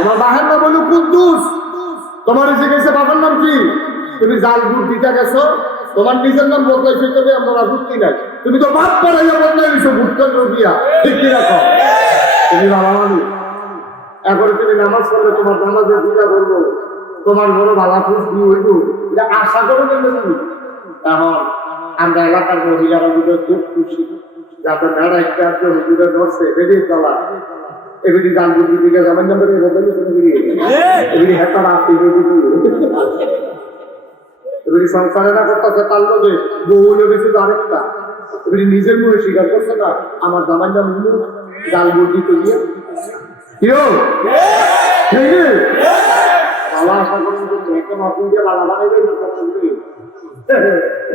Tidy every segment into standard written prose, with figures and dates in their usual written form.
তোমার বাবার নাম হলো কুদ্দুস, তোমার এসে গেছে বাবার নাম কি? তুমি জাল গুড় দিতে গেছো, তোমার নিজের নাম বদলাইছে, তবে আমরা রাজুতি নাই। তুমি তো বাপ পড়াইয়া বদলাই দিছো ভুট্টার রোগিয়া, ঠিক কি রাখো? তুমি বাবা মানুষ, এখন তুমি নামাজ পড়লে তোমার নামাজের পূজা করবো, তোমার বড় বালা ফুল কি হইব, এটা আশা করো কেন তুমি? এখন আমরা এলাকার মহিলারা বুঝে খুব খুশি, যাতে মেয়েরা একটা হুজুরে ধরছে বেরিয়ে চলা, এগুলি গান বুঝি দিকে যেমন নাম্বার এগুলি হেতার আসে, এগুলি সংসারে না করতেছে তার লোকে বউ বেশি আরেকটা, এগুলি নিজের মনে স্বীকার করছে না আমার জামাই নাম গাল বুদ্ধি তো গিয়ে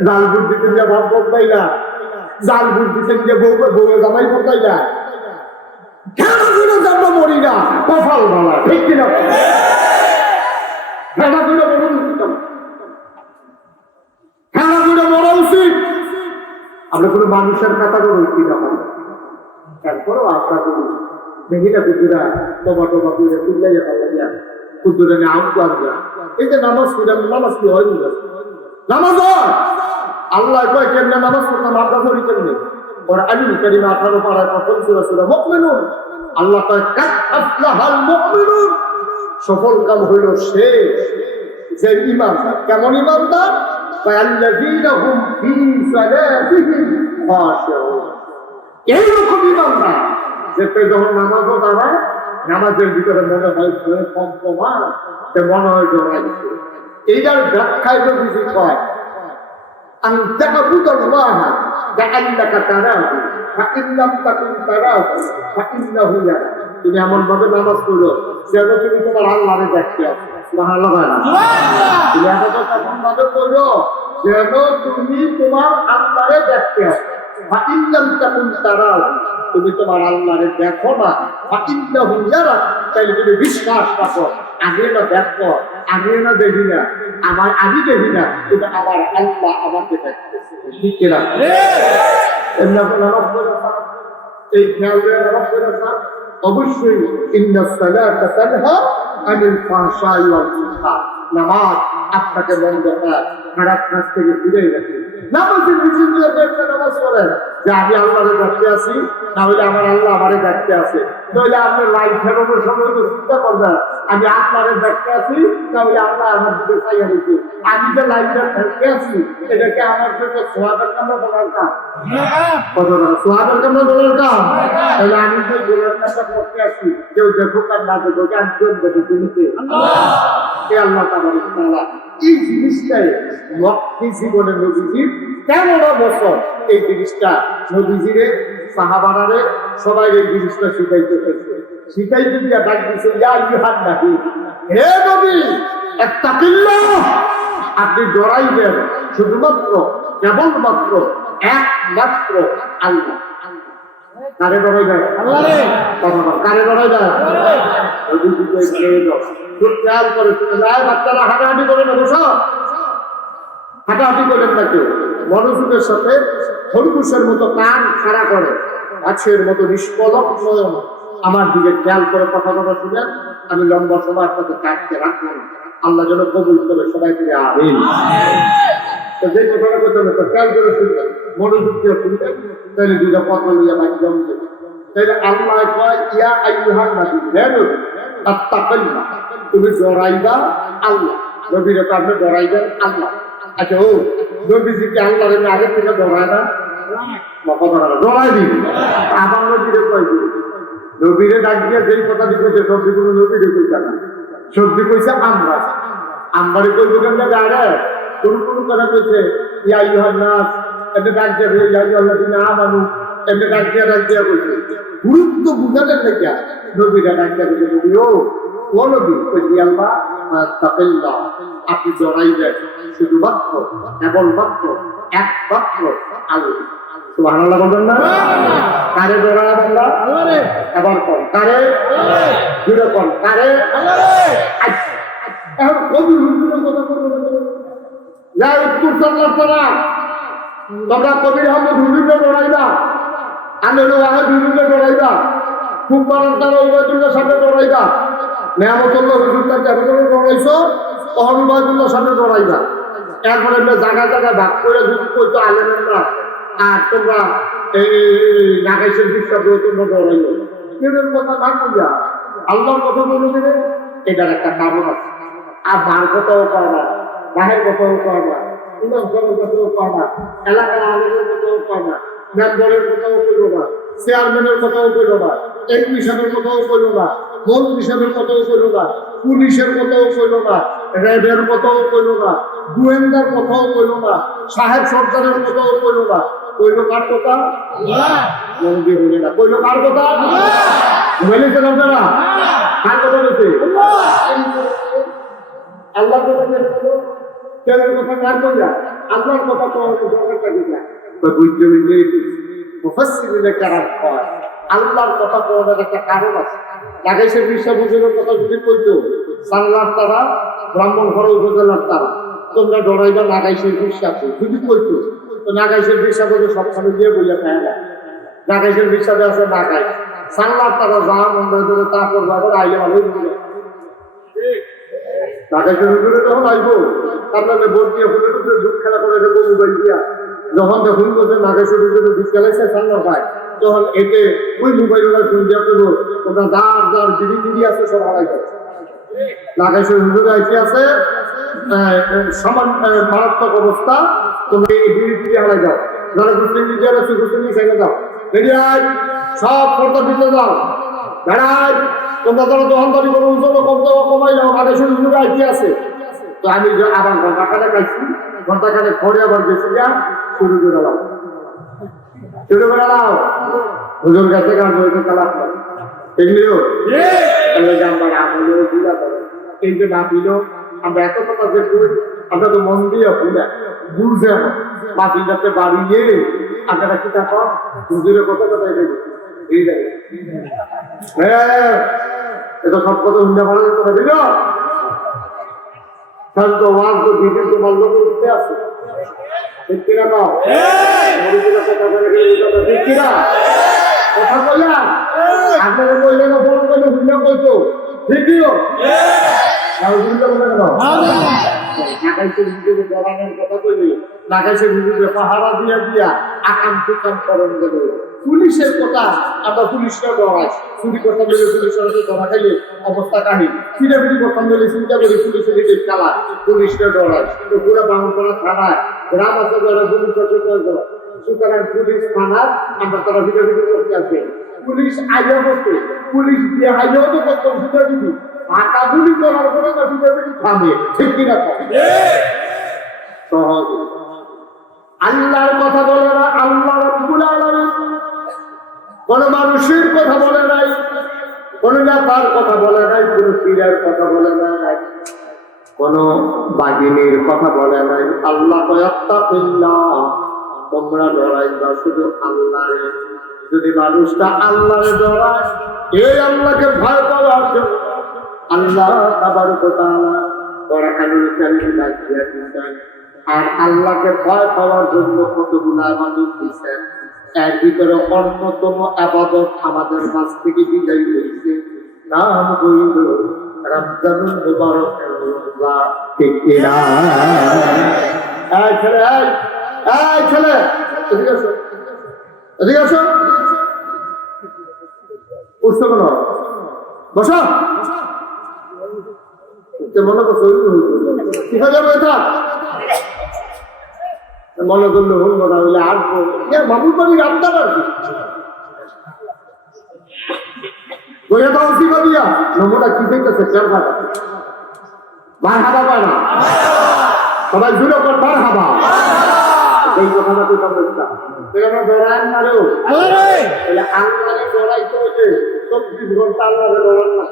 জাল বুদ্ধিতে দিয়ে ভাব বদলাই না, জাল বুদ্ধিতে দিয়ে বউয়ের জামাই বদলাই না, খেলাধুলো জন্ম মরি না কপাল বালা, ঠিক কিনা? খেলাধুলো মরণ খেলাধুলো মরা উচিত। আমরা কোনো মানুষের কথা বলছি না, তারপরও আশা করি মেহিলা কুকুরা টমাটো বাপুরে কুল্লাইয়া পাল্লাইয়া কুকুরে আম পারবা। এই যে নামাজ পড়লাম, নামাজ কি হয় না? নামাজ হয়। আল্লাহ কয় কেমনে নামাজ পড়লাম, আমরা পড়ি কেমনে? ওর আলিম কারিমা 18 পারায় প্রথম সূরা সূরা মুমিনুন, আল্লাহ কয় কাদ আফলাহাল মুমিনুন, সফল কাম হইল সে যে ঈমানদার। কেমন ঈমানদার? আল্লাযীনা হুম ফী সালাতিহিম খাশিউন, এইরকম ঈমানদার যে যখন নামাজও দাঁড়ায়, নামাজের ভিতরে মনে হয় কম্পমা, মনে হয় জড়াইছে। এইটার ব্যাখ্যায় যদি কয় আন তা'বুদাল্লাহ কাআন্নাকা তারাহু ফাইন লাম তাকুন তারাহু ফাইন্নাহু ইয়ারাক, তুমি এমন ভাবে নামাজ পড়ো যেন তুমি তোমার আল্লাহরে দেখতে আছো। সুবহানাল্লাহ, তুমি এমন ভাবে পড়ো যেন তুমি তোমার আল্লাহরে দেখতে আছো। ফাইন লাম তাকুন তারাহু, তুমি তোমার আল্লাহরে দেখো না, ফাইন্নাহু ইয়ারাক, তাইলে তুমি বিশ্বাস রাখো আমি না দেখো, আমি না দেখি না, আমি দেখি না, কিন্তু আমার আল্লাহ আমাকে দেখতেছে, ঠিক কিনা? এই অবশ্যই ইন্নাস সালাতা তানহা আনিল ফাহশাই ওয়াল মুনকার, নামাজ আপনাকে বন্ধ করে খারাপ কাজ থেকে দূরে রাখে। নামাজের ভিতরে দিয়ে দেখতে নামাজ পড়েন যে আমি আল্লাহরে দেখতে আছি, না হলে আমার আল্লাহ আমারে দেখতে আছে। নইলে আপনি লাইট ফেরানোর সময় তো চিন্তা করবেন আমি আল্লাহরে দেখতে আছি, না হলে আল্লাহ আমার দিকে চাইয়া দিচ্ছে। আমি যে লাইটটা ফেলতে আছি এটাকে আমার জন্য সোয়াবের কামরা বলার কাম, কত না সোয়াবের কামরা বলার কাম। তাহলে আমি যে গোলার কামটা করতে আছি, কেউ দেখুক আর না দেখুক, একজন দেখে নিতে আল্লাহ তাআলা এই জিনিসটাই মক্কি জীবনে নবীজির 13 বছর এই জিনিসটা নবীজিরে সাহাবারে সবাই এই জিনিসটা শিখাইতে গিয়া ডাক দিচ্ছে, ইয়া আইয়ুহান নবী, হে নবী ইত্তাকিল্লাহ, আপনি ডরাইবেন শুধুমাত্র কেবলমাত্র একমাত্র আল্লাহ। কারে ডরাইবেন? আল্লাহরে। কারে ডরাইবেন? খুব খেয়াল করে শুনে যায়, বাচ্চারা হাঁটাহাঁটি করে না, বসো, হাঁটাহাঁটি করেন না কেউ, মনোযোগের সাথে খরগোশের মতো কান খাড়া করে, গাছের মতো নিষ্পলক নয়ন আমার দিকে খেয়াল করে কথা কথা শুনেন। আমি লম্বা সময় সাথে কাটতে রাখলাম, আল্লাহ যেন কবুল করে সবাই থেকে আমিন। যে কথাটা করতে হবে খেয়াল করে শুনবেন, মনোযোগ দিয়ে শুনবেন, তাহলে দুইটা কথা নিয়ে বাইক জমবে। তাহলে আল্লাহ কয় ইয়া আইয়ুহান নবী, হে নবী ইত্তাকিল্লাহ, তুমি ডরাইবা আল্লাহ। নবীরে তো আপনি ডরাইবেন আল্লাহ। আচ্ছা, ও নবীজি কি আল্লাহর আগে থেকে ডরায় না? ডরাই দিন। আবার নবীরে কয় নবীরে ডাক দিয়ে যেই কথা দিচ্ছে সবজি কোনো নবীরে কইছে না, সবজি কইছে আমরা। আমবারে কইবো কেমনে গাড়ে কোন কোন কথা কইছে ইয়া আইয়ুহান নাস, এমনি ডাক দিয়ে ইয়া আইয়ুহাল্লাযীনা আমানু, এমনি ডাক দিয়ে কইছে। গুরুত্ব বুঝালেন না কি নবীরা ডাক দিয়ে কইছে, নবী ও নবী কইছি আল্লাহ তাআলা, আপনি ডরাইবেন শুধুমাত্র কেবলমাত্র একমাত্র আল্লাহ। সুবহানাল্লাহ বলবেন না? কারে ডরায় আল্লাহ? আল্লাহরে। এবার কোন কারে? দুটো কোন কারে? আল্লাহরে। এখন কবি হুজুরের কথা বলবেন, যা উত্তর সাল্লাহ করা, তোমরা কবির আহমদ হুজুরকে ডরাইবা, আমি ওয়াহিদ হুজুরকে ডরাইবা, খুব মারার তারা ওবায়দুল্লাহর সাথে ডরাইবা, নেয়ামতুল্লাহ হুজুরটা যখন ডরাইছো তখন উবাইদুল্লাহর সামনে ডরাইবা। এরপরে জায়গায় জায়গায় ভাগ করে যদি কইতো আলেমেনরা আর তোমরা এই নাগাইশের বিশ্বাস করে তোমরা ডরাইলো এদের কথা না কইয়া আল্লাহর কথা বলে দিলে এটার একটা কারণ আছে। আর মার কথাও কয় না, বাহের কথাও কয় না, ইমাম সাহেবের কথাও কয় না, এলাকার আলেমের কথাও কয় না, মেম্বারের কথাও কইল না, চেয়ারম্যানের কথাও কইল না, এমপি সাহেবের কথাও কইল না, মন্ত্রী সাহেবের কথাও কইল না, পুলিশের কথাও কইল না, র্যাবের কথাও কইল না, গোয়েন্দার কথাও কইল না, সাহেব সরকারের কথাও কইল না। কইল কার কথা? মন দিয়ে বলি না। কইল কার কথা? বলেছেন আপনারা? কার কথা বলছে? আল্লাহ কথা বলছে। কেউ কথা কার কইলা? আল্লাহর কথা তো দরকারটা দিলা। তো বুঝতে বুঝতে মুফাসসিরিনে কেরাম কয় আল্লাহর কথা বলার একটা কারণ আছে। লাগাইছে বিশ্বাবুজুরের কথা যদি কইতো সাল্লাহ তারা ব্রাহ্মণ ঘর উপজেলার তারা তোমরা ডরাইবা লাগাইছে বিশ্বাস যদি কইতো তো নাগাইশের বিশ্বাসে সবখানে দিয়ে বইয়া পায় না। নাগাইশের বিশ্বাসে আছে নাগাই সাল্লাহ তারা যা মন্দির ধরে তা করবো আবার আইলে ভালোই বুঝে নাগাইশের ভিতরে যখন আইবো আপনাদের ভোট দিয়ে হুলের উপরে দুধ খেলা করে দেবো মোবাইল দিয়া যখন দেখুন বলছে নাগাইশের ভিতরে দুধ খেলাইছে সাল্লাহ ভাই তখন এতে ওই মোবাইল ওরা ফোন দিয়া করবো তোমরা যার যার জিডি জিডি আছে সব হারাই যাচ্ছে। নাগাইশের ভিতরে আইসি আছে সমান মারাত্মক অবস্থা তুমি এই জিডি জিডি হারাই যাও যারা মুসলিম মিডিয়ার আছে মুসলিম সেখানে যাও বেরিয়ায় সব পর্দা দিতে যাও বেড়াই তোমরা যারা দোকানদারি করে উজ্জ্বল কমতে কমাই যাও নাগাইশের ভিতরে আইসি আছে। তো আমি আবার ঘন্টাখানে খাইছি ঘন্টাখানে ঘরে আবার গেছি যা শুরু করে দাও শুরু করে দাও হুজুর কাছে গান বলতে চালাক না এগুলিও আমরা আমলেও দিলা এই যে না দিল আমরা এত কথা যে করি আমরা তো মন দিয়ে ভুলে বুঝে মাটি যাতে বাড়িয়ে আপনারা কি থাকো হুজুরের কথা কথা এই যাবে হ্যাঁ এটা সব কথা হুন্ডা ভালো কথা দিল শান্ত ওয়াজ তো দিদি তোমার লোক উঠতে আছে ঠিক কিনা নাও কথা বলে ঠিক কিনা কথা বললা আপনারা বললেন ফোন করলে হুন্ডা কইতো ঠিকইও পাহারা দিয়া দিয়া আকাম টুকাম করণ দেবে পুলিশের কথা আমরা পুলিশরা ডরাই চুরি করতে গেলে পুলিশের ধরা খাইলে অবস্থা কাহিনী ফিরাফিরি করতাম গেলে চিন্তা করি পুলিশের দিকে চালা পুলিশরা ডরাই তো পুরো বাংলা থানায় গ্রাম আছে পুলিশ আছে সুতরাং পুলিশ থানার আমরা তারা ফিরাফিরি করতে আসবে পুলিশ আইয়া বসে পুলিশ দিয়ে আইয়াও তো করতাম ফিরাফিরি আকাগুলি করার পরে না ফিরাফিরি থামে ঠিক কিনা সহজ আল্লাহর কথা বলে না আল্লাহ রাব্বুল আলামিন কোন মানুষের কথা বলে নাই কোন নেতার কথা বলে নাই কোন পীরের কথা বলে নাই কোন বাহিনীর কথা বলে নাই আল্লাহ তাআল্লাহ তোমরা ডরাইবা শুধু আল্লাহরে যদি মানুষটা আল্লাহরে ডরায় এই আল্লাহকে ভয় পাওয়ার জন্য আল্লাহ তাবারক ওয়া তাআলা কোরআনুল কারীম লাগিয়ে দিয়েছেন আর আল্লাহকে ভয় পাওয়ার জন্য কতগুলো ইবাদত দিয়েছেন এর ভিতরে অন্যতম ইবাদত আমাদের মাঝ থেকে বিদায় হয়েছে নাম হইল রমজানুল মুবারক রোজা ঠিক কিনা এই ছেলে এদিকে আসো এদিকে আসো উঠছো কেন বসো মনে করছো কি হয়ে যাবে এটা মনে করলে হইব না হইলে আসবো মামুর বাড়ি রান্না পারবি বইয়া দাও কি করিয়া নমুনা কি দেখতেছে চার ভাড়া বার হাবা পায় না সবাই জুড়ে কর বার হাবা এই কথাটা তুই সমস্যা সেখানে দৌড়ান মারেও আল্লাহরে দৌড়াইতে হইলে 24 ঘন্টা আল্লাহরে দৌড়ান না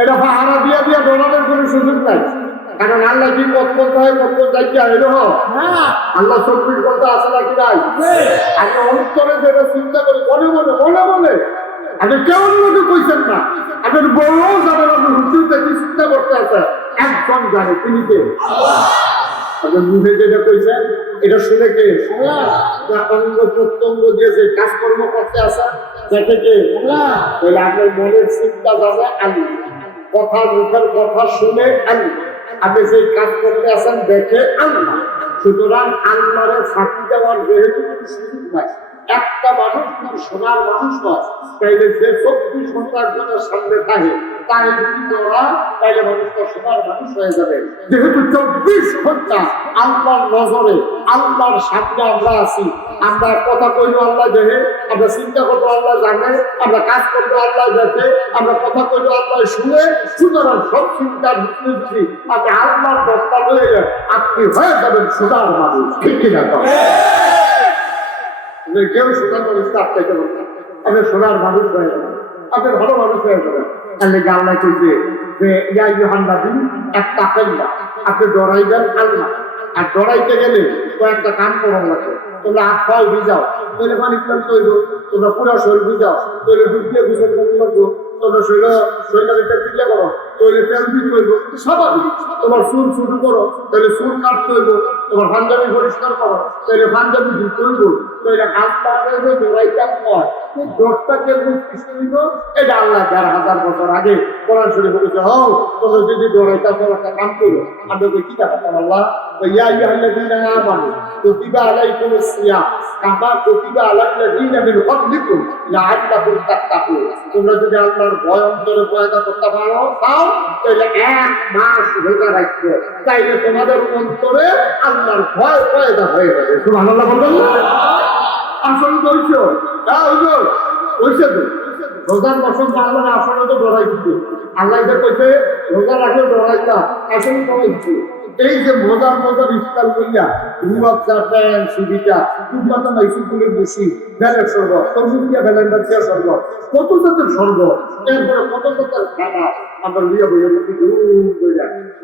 এটা পাহারা দিয়া দিয়া দৌড়ানোর কোনো সুযোগ নাই কারণ আল্লাহ কি পথ করতে হয় পথ যাইতে এলো আল্লাহ 24 ঘন্টা আছে নাকি নাই আমি অন্তরে যেটা চিন্তা করি মনে মনে মনে মনে আপনি কেমন মনে কইছেন না আপনার বড়ও জানেন আপনি হুজুরটা কি চিন্তা করতে আছে একজন জানে তিনি কে আপনার মুখে যেটা কইছেন এটা শুনে কে? অঙ্গ প্রত্যঙ্গ দিয়ে যে কাজকর্ম করতে আসা দেখে কে? তাহলে আপনার মনের চিন্তা যাবে আল্লাহ, কথা মুখের কথা শুনে আল্লাহ, আপনি যে কাজ করতে আসেন দেখে আল্লাহ। সুতরাং আল্লাহরে ফাঁকি দেওয়ার যেহেতু কোনো সুযোগ নাই, একটা মানুষ কিন্তু সোনার মানুষ নয়, তাইলে যে 24 ঘন্টার জন্য সামনে থাকে তাই যদি ধরা তাইলে মানুষটা সোনার মানুষ হয়ে যাবে। যেহেতু 24 ঘন্টা আল্লাহর নজরে আল্লাহর সামনে আমরা আছি, আমরা কথা কইলো আল্লাহ দেখে, আমরা চিন্তা করবো আল্লাহ জানে, আমরা কাজ করবো আল্লাহ দেখে, আমরা কথা কইলো আল্লাহ শুনে। সুতরাং সব চিন্তার ভিতরে যদি আপনি আল্লাহর দস্তা হয়ে যান, আপনি হয়ে যাবেন সোনার মানুষ। ঠিক কিনা? কেউ সোনার মানুষ চাপতে পারবেন, আপনি সোনার মানুষ হয়ে যাবেন, আপনি ভালো মানুষ হয়ে যাবেন। আল্লাহ কইছে যে ইয়া ইউহান নবী আত্তাকিল্লাহ, আপনি ডরাইবেন আল্লাহ। আর ডরাইতে গেলে কয়েকটা কাম করা লাগে। তোমরা হাত পাও ভিজাও, তৈলে পানি ফেল তৈল, তোমরা পুরো শরীর ভিজাও, তৈলে ডুব দিয়ে ভিজে লাগবো, তোমরা শরীরটা ক্রিয়া করো, তৈলে তেল দিতে হইব, স্বাভাবিক। তোমার চুল শুরু করো, তাহলে চুল কাটতে হইব, তোমার পাঞ্জাবি পরিষ্কার করো, তাহলে পাঞ্জাবি ধুতে হইব, তৈলে হাত পাড়ে ডরাইতে হয়। ডরটাকে বুঝতে হইব, এটা আল্লাহ 1000 বছর আগে কোরআন শরীফে বলেছে, হও তোমরা যদি ডরাইতে একটা কাম করো। আমরা কি কথা আল্লাহ ইয়া আইয়ুহাল্লাযীনা আমানু কুতিবা আলাইকুমুস সিয়াম কামা কুতিবা আলাল্লাযীনা মিন ক্বাবলিকুম লাআল্লাকুম তাত্তাকুন। তোমরা যদি আল্লাহর ভয় অন্তরে পয়দা করতে পারো তাও তাহলে 1 মাস রোজা রাখবে, তাইলে তোমাদের অন্তরে আল্লাহর ভয় পয়দা হয়ে যাবে। সুবহানাল্লাহ বলবেন না? আসলে বলছো হ্যাঁ হুজুর কইছে তো রোজার বসন আল্লাহ আসলে তো ডরাই দিতে আল্লাহ যে কইছে রোজা রাখলে ডরাইতা, আসলে ডরাইছে। এই যে মজার ইফতার করিয়া রুবাব চাপেন সুবিধা দুর্গাটা নাই সুপুরের বসি বেলের শরবত, তরমুজ দিয়া বেলেন্ডার দিয়া শরবত, কত জাতের শরবত, এরপরে কত জাতের খানা আমরা লইয়া বইয়া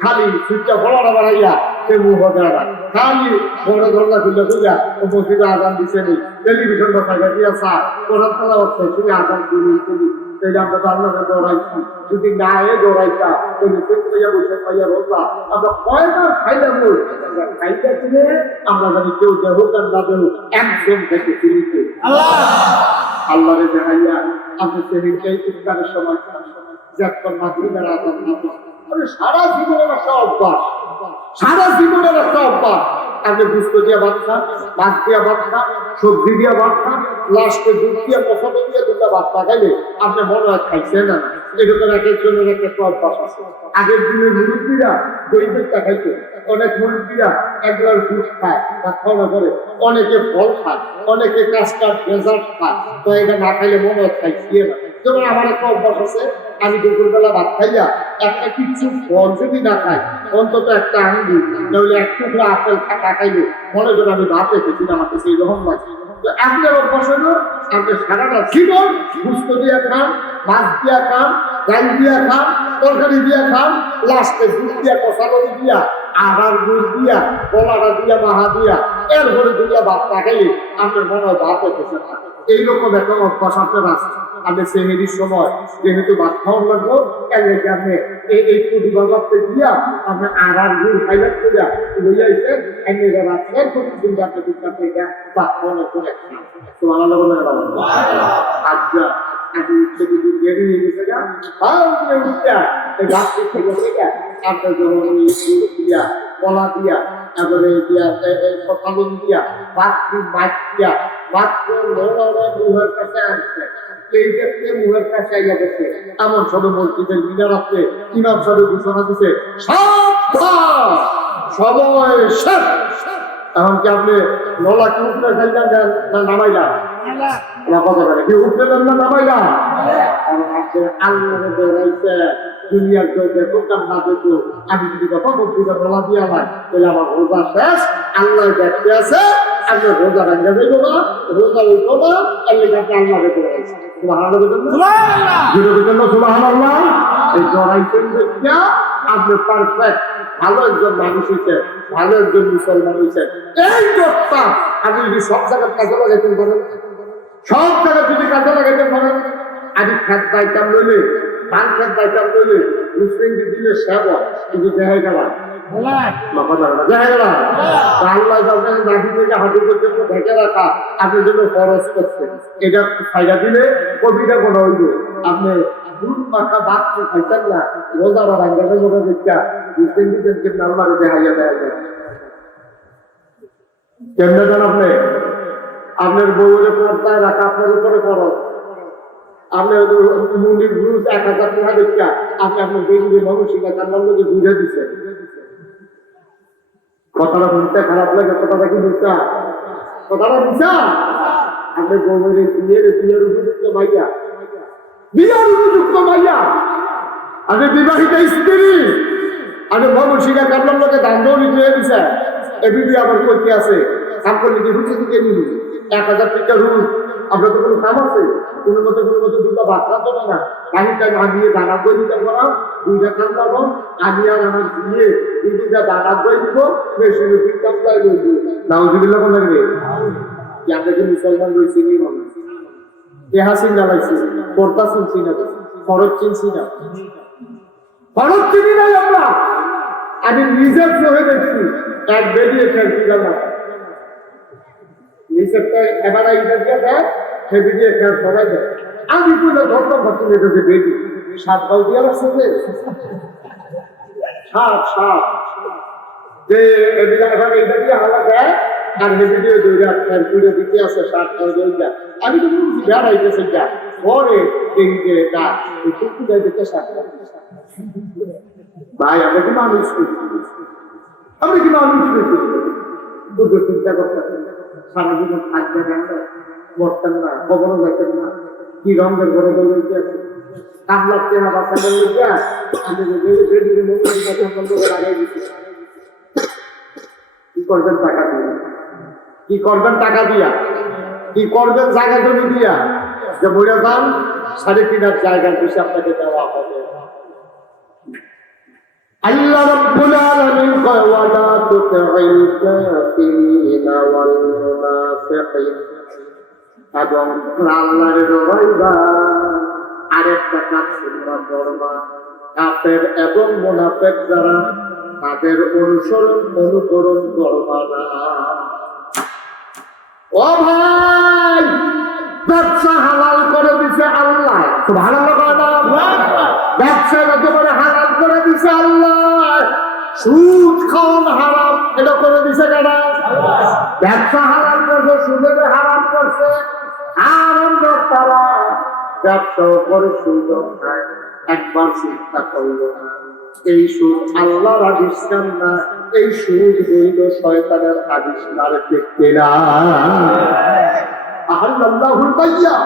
খালি সুইচটা ফলাটা বাড়াইয়া সে মুখ বেড়া খালি বড় ধরলা খুললে খুঁজা ও মসজিদে আজান দিছে নি, টেলিভিশন বসাইয়া দিয়া চা কোরআন তেলাওয়াত করে শুনে আজান শুনি তাইলে আমরা তো আল্লাহকে ডরাইছি। যদি না এ ডরাইতা তাহলে পেট্রাইয়া বসে খাইয়া রোজা আমরা কয়টা খাইলা বল খাইটা কিনে আমরা জানি কেউ দেহ আর না দেহ একজন থেকে ফিরিতে আল্লাহরে দেখাইয়া আপনি সেদিনটাই ইফতারের সময় যখন মাগরিবের আজান দিত সারা জীবনের একটা অভ্যাস, সারা জীবনের একটা অভ্যাস। আপনি গুস্ত দিয়া ভাত খান, মাছ দিয়া ভাত খান, সবজি দিয়া ভাত খান, লাস্টে দুধ দিয়া কষানো দিয়ে দুটা ভাত খাইলে আপনি মনে হয় খাইছেন না। এরকম এক একজনের একটা অভ্যাস আছে। আগের দিনের মুরব্বীরা দই পেটটা খাইতো, অনেক মুরব্বীরা এক গ্লাস দুধ খায় ভাত খাওয়া করে, অনেকে ফল খায়, অনেকে কাস্টার্ড ডেজার্ট খায়। তো এটা না খাইলে মনে হয় খাইছে না। যেমন আমার একটা অভ্যাস আছে, আমি দুপুরবেলা ভাত খাইয়া একটা কিছু ফল যদি না খাই অন্তত একটা আঙ্গুর নইলে এক টুকরা আপেল খাইলে মনে করেন আমি ভাত রেখেছি, আমাকে সেই রকম লাগে। তো আপনার অভ্যাস হলো আপনি সারাটা জীবন গুস্ত দিয়া খান, মাছ দিয়া খান, ডাল দিয়া খান, তরকারি দিয়া খান, লাস্টে দুধ দিয়া কষানো দিয়া আধার দুধ দিয়া কলাটা দিয়া মাহা দিয়া এরপরে দুটা ভাত খাইলে আপনার মনে হয় ভাত রেখেছে না। এইরকম একটা অভ্যাস আপনার আছে। আপনি সেহেরির সময় যেহেতু ভাত খাওয়ান লাগবো আপনি এই প্রতিভা করতে দিয়া আপনি আধার গুড় খাইবার করিয়া লইয়াইছেন রাখছেন প্রতিদিন যাতে দুটাতে ভাত খাওয়ানো করে তো আলাদা বলে আচ্ছা আমি উঠতে কিন্তু গেড়ে নিয়ে গেছে গা উঠতে রাত্রি থেকে আপনার যেমন দিয়া কলা দিয়া তারপরে দিয়া সকালন দিয়া বাথরু মাছ দিয়া বাথরুম মুহের কাছে আসছে এই দেখতে মুহের কাছে আইয়া গেছে এমন সবে মসজিদের মিনার আছে ইমাম সাহেব ঘোষণা দিছে সময় শেষ। এমনকি আপনি নলাকে উপরে খাইলেন না নামাইলা কথা বলে কি উঠলেন না নামাইলা আল্লাহ দৌড়াইছে দুনিয়ার কেউ দেখো কার না দেখো আমি যদি কথা মসজিদে বলা দিয়া নাই তাহলে আমার রোজা শেষ। আল্লাহ দেখতে আছে আমি রোজা ভাঙ্গা দেবো না, রোজা উঠবো না, আল্লাহ আল্লাহকে দৌড়াইছে। এই দৌড়াইছেন দেখিয়া আপনি পারফেক্ট ভালো একজন মানুষ হয়েছে, ভালো একজন মুসলমান হয়েছে। এই দোষটা আপনি যদি সব জায়গায় কাজে লাগাইতেন পারেন, সব জায়গায় যদি কাজে লাগাইতে পারেন, আমি খ্যাত দায়িত্ব লইলে ধান খ্যাত দায়িত্ব লইলে মুসলিম দিলে সেবা কিন্তু দেখা গেল আপনার জন্য খরচ করছে, এটা ফায়দা দিলে কবিতা কোনো হইব। আপনি দুধ মাখা ভাত খাইতেন না, রোজা বা রাঙ্গাতে মোটা দেখা বুঝতেন দিতেন কেমন আল্লাহরে দেখাইয়া দেয়া যায়। কেমনে দেন আপনি? আপনার বউয়ের পর্দায় রাখা আপনার উপরে খরচ। আপনি মুনির ঘুষ 1000 টাকা দেখা আপনি আপনার বেগুনি মানসিক কান্নাকে বুঝে দিচ্ছেন। কথাটা শুনতে খারাপ লাগে, কথাটা কি বুঝা? কথাটা বুঝা? আপনি বউয়ের বিয়ের উপযুক্ত ভাইয়া, বিয়ের উপযুক্ত ভাইয়া, আপনি বিবাহিত স্ত্রী, আপনি মানসিকা কান্নার লোকে দান দৌড়ি দিয়ে দিছে। এ বিবি আবার করতে আছে কাম করলে কি বুঝে দিকে নিল 1000 টাকা রুল। আপনার তো কোনো কাম আছে? কোনো মতো দুটো বাচ্চা তো না, কাহিনীটা আনিয়ে দানা বই দিতে পারো, 2টা কাম পাবো, আমি আর আমার দিয়ে 2টা দানা বই দিব, মেশিনে পিকআপ লাই দিব। নাউজুবিল্লাহ কোন লাগবে? কি আমরা কি মুসলমান রয়েছি নি? হাসিন জ্বালাইছি, পর্দা শুনছি না, খরচ চিনছি না, খরচ চিনি নাই আমরা। আমি নিজের চোখে দেখছি এক বেরিয়ে খেলছি গেল নিচেরটা এবার ইন্টারভিউ দেয়, সে বেরিয়ে খেয়াল সবাই দেয়। আমি পুরো ধর্ম ঘটে নিতেছে বেরি 7 বাউ দিয়ে রাখছে সাপ যে এদিকে এখন এইটা দিয়ে হাওয়া দেয় আর হে ভিডিও দৌড়ে আপনার পুরো দিকে আছে 7 বাউ দৌড়া। আমি তো বলছি বেড়াইতেছে যা পরে এই যে এটা টুকু যাই দিতে 7 ভাই আমরা কি মানুষ আমি কি মানুষ দুটো চিন্তা করতেন সারা জীবন থাকবে করতেন না, কখনো দেখেন না কি রঙের ঘরে দৌড়াইতে আছে কামলাতে না বাচ্চা বলতে আমি লাগাই দিচ্ছি। কি করবেন টাকা দিয়া? কি করবেন টাকা দিয়া? কি করবেন জায়গা জমি দিয়া? যে বইরা যান 3.5 জায়গার বেশি আপনাকে দেওয়া হবে। আল্লাহ রাব্বুল আলামিন কয় ওয়ালা তুতিল কাফিরিনা ওয়াল মুনাফিকিন, এবং আল্লাহর রইবা আরেকটা কাজ তোমরা করবা, কাফের এবং মুনাফিক যারা তাদের অনুকরণ করবা না। ও ভাই, ব্যবসা হালাল করে দিছে আল্লাহ, সুবহানাল্লাহ বলো। ব্যবসা একেবারে হালাল করে দিছে আল্লাহ, সুদ খাওয়ান হারাম এটা করে দিছে কারা? ব্যবসা হারাম করছে, সুদের হারাম করছে। আর আমরা তারা ব্যবসাও করে সুদ খায়, একবার চিন্তা করলো না এই সুদ আল্লাহর আবিষ্কার না, এই সুদ হইল শয়তানের আবিষ্কার। দেখতে না আহাল্লাহুল বাইয়া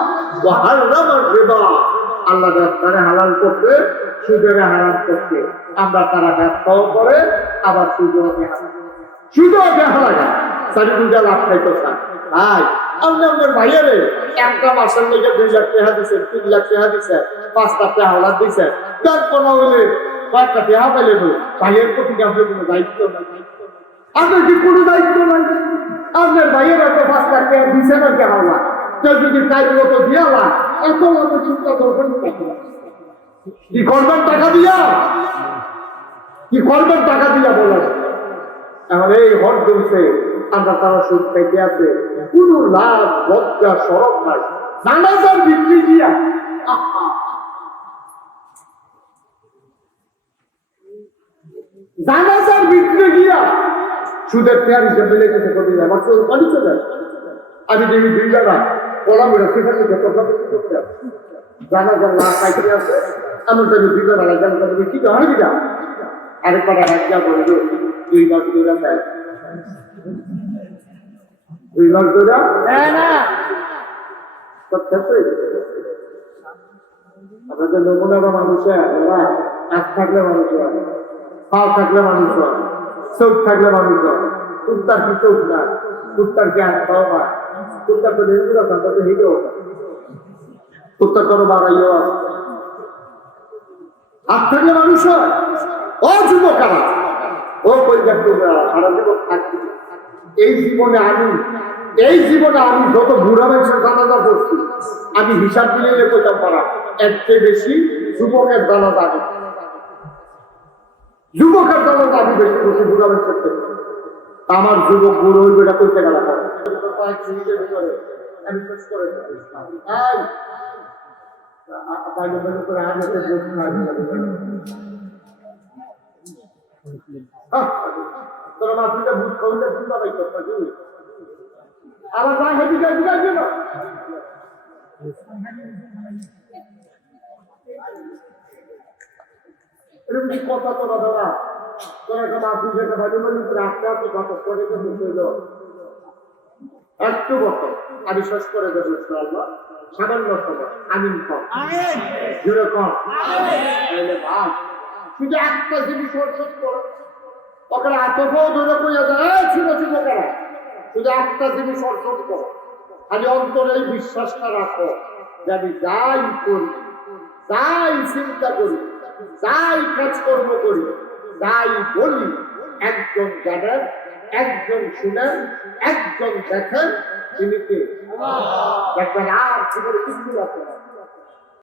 ওয়া হারামার রিবা, আল্লাহ ব্যবসারে হালাল করতে, সুদের হারাম করতে। আমরা তারা ব্যবসাও করে আবার সুদও দেখা লাগে 4 লাখ খাইতো ভাই। আপনার ভাইয়েরে একটা মাসের লেগে 2 লাখ টাকা দিচ্ছেন, 3 লাখ টাকা দিচ্ছেন, 5 লাখ টাকা হাওলাত দিচ্ছেন, তার কোনো হইলে কয়েকটা টাকা পাইলে ভাইয়ের প্রতি আপনার কোনো দায়িত্ব নাই। আপনার কি কোনো দায়িত্ব নাই? আপনার ভাইয়ের এত 5 লাখ টাকা দিচ্ছেন আর কি হাওলা, কেউ যদি চাইলে তো দিয়ালা এত লোক চিন্তা করবেন কি করবেন টাকা দিয়া? কি করবেন টাকা দিয়া বলেন? এখন এই হট জমছে, আমরা তারা সুদ খাইতে আছে, কোন লাভ লজ্জা সরব নাই। জানাজার বিক্রি দিয়া জানাজার বিক্রি গিয়া সুদের পেয়ার হিসেবে লেগেছে কবি আমার তো পানি চলে আসে। আমি দেখি 2 টাকা ওরা মেরে সেখানে করতে জানাজার লাভ খাইতে আছে, এমন টাইমে 2 টাকা জানাজা কি হয় দিলা আরেকবার রাজ্যা বলল 2 মাস ধরে দেয়, 2 মাস ধরে না আপনাদের নমুনা মানুষের ওরা হাত থাকলে মানুষ হয়, পাও থাকলে মানুষ হয়, চোখ থাকলে মানুষ হয়। কুত্তার কি চোখ না, কুত্তার কি হাত পাও হয়, কুত্তার তো নেগুলো তো হেঁটেও কুত্তার কোনো বাড়াইও আছে, হাত থাকলে মানুষ হয়। ও যুবকারা, ও পরিত্যাগ সারা জীবন থাকবে এই জীবনে আমি যত বুড়া মানুষের জানাজা করছি, আমি হিসাব দিলে কইতাম পারা এর চেয়ে বেশি যুবকের জানাজা। যুবকের দল দাবি বেশি করছে বুড়াবের ক্ষেত্রে। আমার যুবক বুড়ো হইবে এটা করতে গেল কয়েক মিনিটের ভিতরে আমি শেষ করে তোরা মাতৃটা বুঝ কবিতা চিন্তা পাই করতে আবার না হেঁটে যাই বুঝাই জন্য এরকম কি কথা তোরা দাদা তোরা একটা মাতৃ যেটা ভালো বলি তোরা আস্তে আস্তে কথা করে বুঝল একটু বছর আমি শেষ করে দেবো ইনশাআল্লাহ সামান্য সময় আমিন কম জুড়ে কম ভাই শুধু একটা জিনিস অর্জন করো ওকে আতফও ধরে কইয়া যায় ছিল যুবকেরা শুধু একটা জিনিস অর্জন করো খালি অন্তরে এই বিশ্বাসটা রাখো যে আমি যাই করি যাই চিন্তা করি যাই কাজকর্ম করি যাই বলি একজন জানেন একজন শুনেন একজন দেখেন তিনি কে দেখবেন আর জীবনে কিছু আছে না